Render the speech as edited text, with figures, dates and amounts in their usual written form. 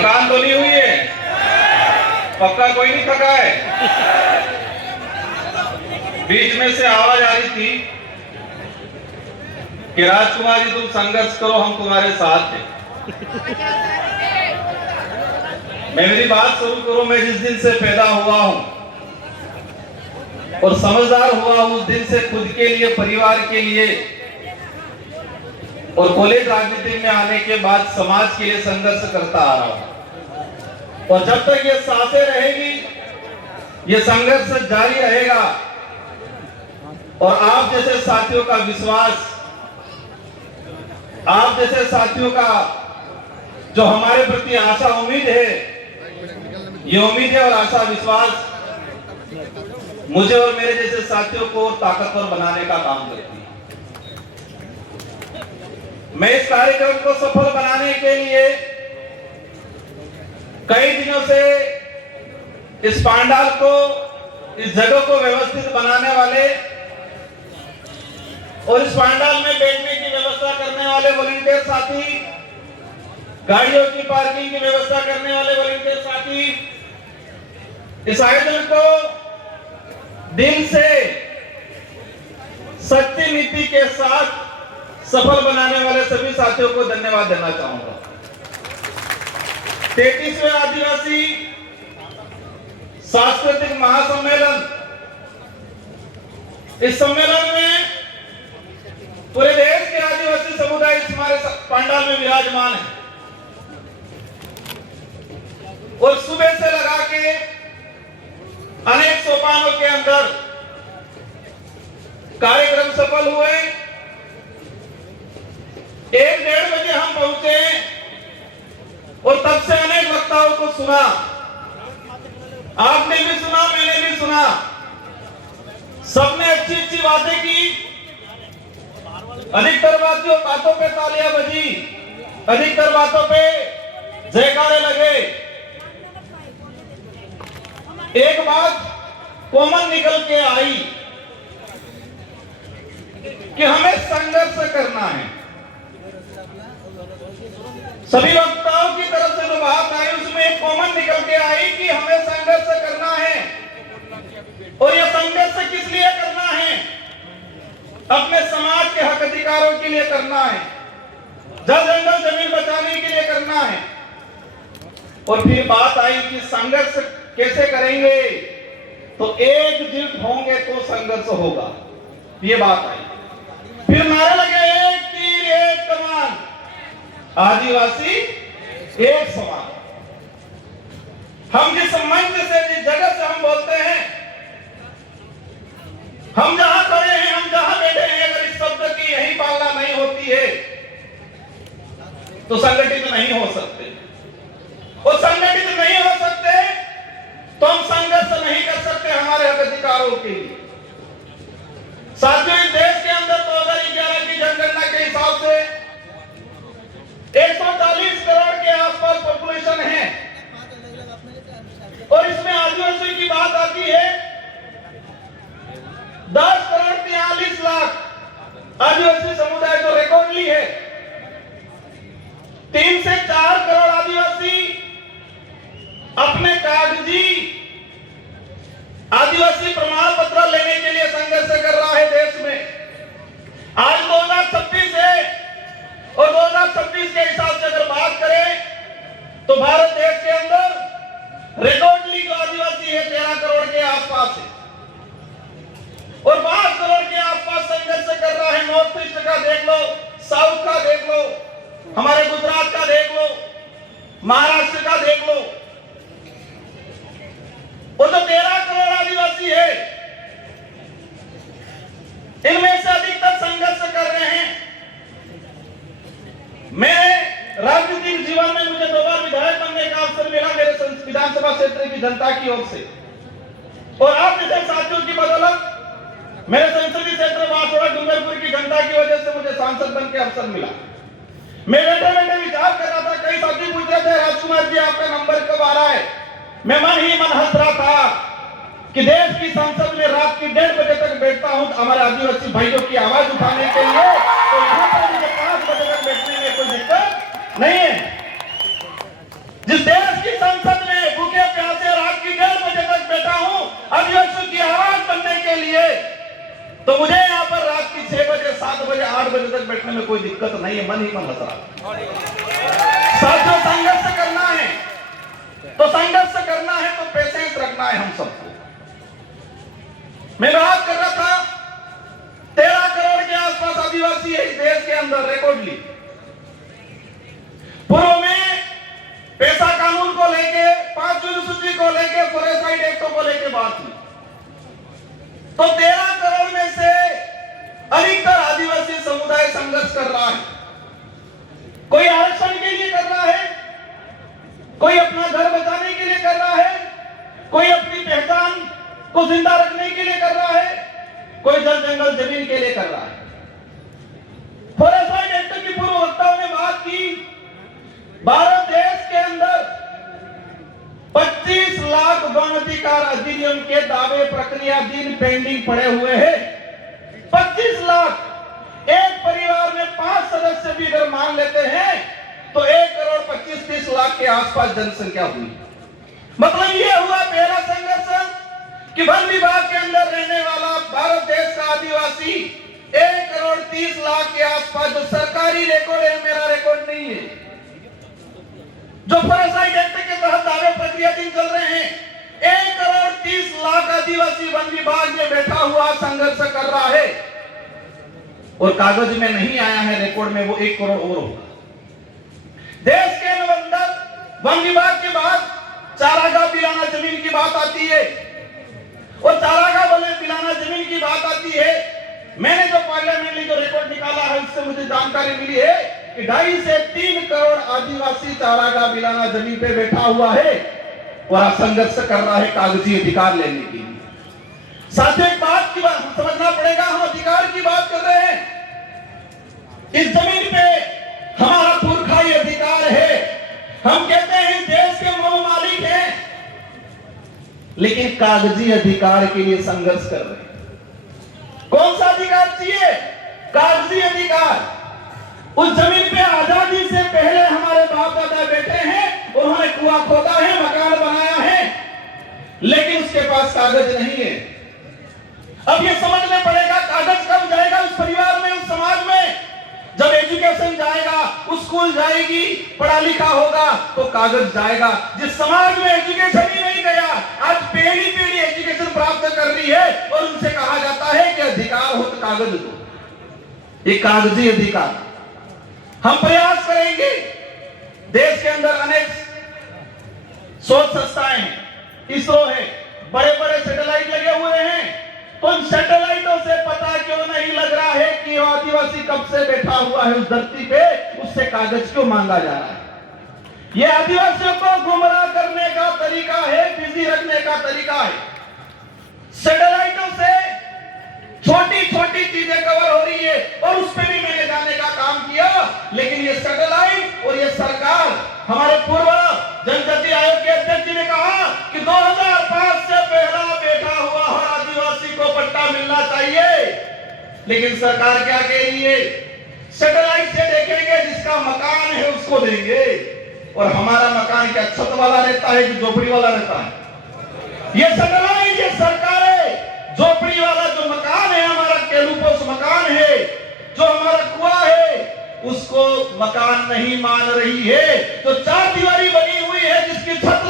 थकान तो नहीं हुई है? पक्का कोई नहीं थका है? बीच में से आवाज आ रही थी कि राजकुमार जी तुम संघर्ष करो, हम तुम्हारे साथ हैं। मैं मेरी बात शुरू करूं। मैं जिस दिन से पैदा हुआ हूं और समझदार हुआ हूं, उस दिन से खुद के लिए, परिवार के लिए और कॉलेज राजनीति में आने के बाद समाज के लिए संघर्ष करता आ रहा हूं। और जब तक ये सांसें रहेगी, ये संघर्ष जारी रहेगा। और आप जैसे साथियों का विश्वास, आप जैसे साथियों का जो हमारे प्रति आशा उम्मीद है, ये उम्मीद और आशा विश्वास मुझे और मेरे जैसे साथियों को ताकतवर बनाने का काम करती है। मैं इस कार्यक्रम को सफल बनाने के लिए कई दिनों से इस पांडाल को, इस जगह को व्यवस्थित बनाने वाले और इस पांडाल में बैठने की व्यवस्था करने वाले वॉलंटियर साथी, गाड़ियों की पार्किंग की व्यवस्था करने वाले वॉलंटियर साथी, इस आयोजन को दिल से शक्ति नीति के साथ सफल बनाने वाले सभी साथियों को धन्यवाद देना चाहूंगा। 33वें आदिवासी सांस्कृतिक महासम्मेलन, इस सम्मेलन में पूरे देश के आदिवासी समुदाय हमारे पांडाल में विराजमान है और सुबह से लगा के अनेक सोपानों के अंदर कार्यक्रम सफल हुए। 1-1:30 बजे हम पहुंचे और तब से अनेक वक्ताओं को सुना। आपने भी सुना, मैंने भी सुना। सबने अच्छी अच्छी बातें की। अधिकतर बातों पे तालियां बजी, अधिकतर बातों पे जयकारे लगे। एक बात कॉमन निकल के आई कि हमें संघर्ष करना है। सभी वक्ताओं की तरफ से जो बात आई, उसमें एक कॉमन निकल के आई कि हमें संघर्ष करना है। और यह संघर्ष किस लिए करना है? अपने समाज के हक अधिकारों के लिए करना है, जल जंगल जमीन बचाने के लिए करना है। और फिर बात आई कि संघर्ष कैसे करेंगे? तो एकजुट होंगे तो संघर्ष होगा, ये बात आई। फिर नारे लगे, एक तीर एक कमान, आदिवासी एक समान। हम जिस मंच से, जिस जगह से हम बोलते हैं, हम जहां खड़े हैं, हम जहां बैठे हैं, अगर इस शब्द की यही पालना नहीं होती है तो संगठित नहीं हो सकते। और संगठित नहीं हो सकते तो हम संघर्ष नहीं कर सकते हमारे हक अधिकारों के लिए। साथियों, इस देश के अंदर 2011 की जनगणना के हिसाब से 140 करोड़ के आसपास पॉपुलेशन है और इसमें आदिवासियों की बात आती है 10 करोड़ 43 लाख आदिवासी समुदाय जो रिकॉर्डली है। 3 से 4 करोड़ आदिवासी अपने कागजी आदिवासी प्रमाण पत्र लेने के लिए संघर्ष कर रहा है देश में। आज 2026 है और 2026 के हिसाब से अगर बात करें तो भारत देश के अंदर रिकॉर्डली जो आदिवासी है 13 करोड़ के आसपास है और 5 करोड़ के आसपास संघर्ष कर रहा है। नॉर्थ ईस्ट का देख लो, साउथ का देख लो, हमारे गुजरात का देख लो, महाराष्ट्र का देख लो। वो तो 13 करोड़ आदिवासी है, इनमें से अधिकतर संघर्ष कर रहे हैं। मैं राजनीतिक जीवन में मुझे 2 बार विधायक बनने का अवसर मिला मेरे विधानसभा क्षेत्र की जनता की ओर से। और आप जैसे साथियों की बदौलत मेरे संसदीय क्षेत्र बांसवाड़ा डूंगरपुर की जनता की वजह से मुझे सांसद बन के अवसर मिला। मैं बैठे विचार कर रहा था, कई साथी पूछ रहे थे राजकुमार जी आपका नंबर कब आ रहा है? मैं मन ही मन हंस रहा था कि देश की संसद में रात की 1:30 बजे तक बैठता हूं हमारे आदिवासी भाइयों की आवाज उठाने के लिए, तो यहाँ पर मुझे 5 बजे तक बैठने में कोई दिक्कत नहीं है। जिस देश तो मुझे यहाँ पर रात की 6 बजे 7 बजे 8 बजे तक बैठने में कोई दिक्कत नहीं है, मन ही मन हंस रहा। साथियों, संघर्ष करना है तो संघर्ष करना है तो पेशेंस रखना है हम सबको। मैं बात कर रहा था 13 करोड़ के आसपास आदिवासी है इस देश के अंदर रिकॉर्डली। पूर्व में पैसा कानून को लेके, 5 यूनिवर्सिटी को लेके, फॉरेस्ट एक्टों को लेके बात हुई, तो 13 करोड़ में से अधिकतर आदिवासी समुदाय संघर्ष कर रहा है। कोई आरक्षण के लिए कर रहा है, कोई अपना घर बचाने के लिए कर रहा है, कोई अपनी पहचान को जिंदा रखने के लिए कर रहा है, कोई जल जंगल जमीन के लिए कर रहा है। फॉरेस्ट एक्ट की पूर्व वक्ताओं ने बात की, भारत देश के अंदर 25 लाख वन अधिकार अधिनियम के दावे प्रक्रियाधीन पेंडिंग पड़े हुए हैं। 25 लाख, एक परिवार में 5 सदस्य भी अगर मान लेते हैं तो 1 करोड़ 25-30 लाख के आसपास जनसंख्या हुई। मतलब यह हुआ पहला संघर्ष कि वन विभाग के अंदर रहने वाला भारत देश का आदिवासी 1 करोड़ 30 लाख के आसपास, जो सरकारी रिकॉर्ड है, मेरा रिकॉर्ड नहीं है, जो फॉरेस्ट एक्ट के तहत दावे प्रक्रियाधीन चल रहे हैं, 1 करोड़ 30 लाख आदिवासी वन विभाग में बैठा हुआ संघर्ष कर रहा है और कागज में नहीं आया है रिकॉर्ड में, वो 1 करोड़ और होगा। देश के अंदर वन विभाग के बाद चारागाह पिलाना जमीन की बात आती है और चारागाह पिलाना जमीन की बात आती है। मैंने जो पार्लियामेंट जो रिकॉर्ड निकाला है उससे मुझे जानकारी मिली है कि 2.5 से 3 करोड़ आदिवासी चारागाह पिलाना जमीन पे बैठा हुआ है और संघर्ष कर रहा है कागजी अधिकार लेने के लिए। साथियों, एक बात की बात समझना पड़ेगा, हम अधिकार की बात कर रहे हैं, इस जमीन पे हमारा पुरखाई अधिकार है, हम कहते हैं इस देश के मूल मालिक हैं, लेकिन कागजी अधिकार के लिए संघर्ष कर रहे हैं। कौन सा अधिकार चाहिए? कागजी अधिकार। उस जमीन पे आजादी से पहले हमारे बाप दादा बैठे हैं, उन्होंने कुआं खोदा है, मकान बनाया है, लेकिन उसके पास कागज नहीं है। अब ये समझना पड़ेगा कागज कब जाएगा उस परिवार में, उस समाज में, जब एजुकेशन जाएगा, उस स्कूल जाएगी, पढ़ा लिखा होगा तो कागज जाएगा। जिस समाज में एजुकेशन ही नहीं गया, आज पीढ़ी पीढ़ी एजुकेशन प्राप्त कर रही है और उनसे कहा जाता है कि अधिकार हो तो कागज दो। ये कागजी अधिकार हम प्रयास करेंगे। देश के अंदर अनेक शोध संस्थाएं हैं, इसरो है, बड़े बड़े सैटेलाइट लगे हुए हैं, तो उन सैटेलाइटों से पता क्यों नहीं लग रहा है कि आदिवासी कब से बैठा हुआ है उस धरती पे, उससे कागज क्यों मांगा जा रहा है? यह आदिवासियों को गुमराह करने का तरीका है, बिजी रखने का तरीका है। सैटेलाइटों से छोटी छोटी चीजें कवर हो रही है और उस पर भी मैंने जाने का काम किया, लेकिन ये सैटेलाइट और ये सरकार, हमारे पूर्व जनजाति आयोग के अध्यक्ष जी ने कहा कि 2005 से पहला बैठा हुआ हर आदिवासी को पट्टा मिलना चाहिए, लेकिन सरकार क्या कह रही है? सैटेलाइट से देखेंगे, जिसका मकान है उसको देंगे, और हमारा मकान क्या छत वाला रहता है कि झोपड़ी वाला रहता है? ये सैटेलाइट, ये सरकार है, झोपड़ी वाला जो मकान है, हमारा केलूपोस मकान है, जो हमारा कुआं है, उसको मकान नहीं मान रही है। तो 4 दीवारी बनी हुई है जिसकी छत